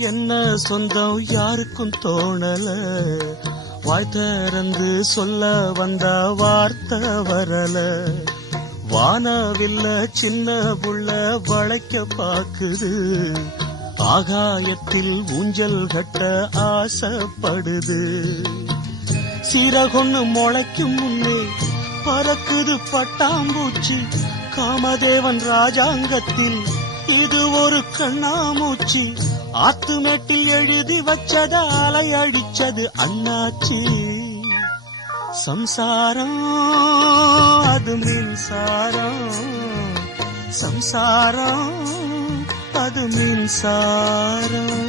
என்ன சொந்தம் யாருக்கும் தோணல, வாய் திறந்து சொல்ல வந்த வார்த்தை வரல. வானவில்ல சின்ன புள்ள வளைக்க பாக்குது, ஆகாயத்தில் ஊஞ்சல் கட்ட ஆசைப்படுது. சீரகொன்னு முளைக்கும் முன்னே பறக்குது பட்டாம்பூச்சி, காமதேவன் ராஜாங்கத்தில் இது ஒரு கண்ணாமூச்சி. ஆத்துமேட்டில் எழுதி வச்சத அலை அடிச்சது அண்ணாச்சி. சம்சாரம் அது மின்சாரம், சம்சாரம் அது மின்சாரம்.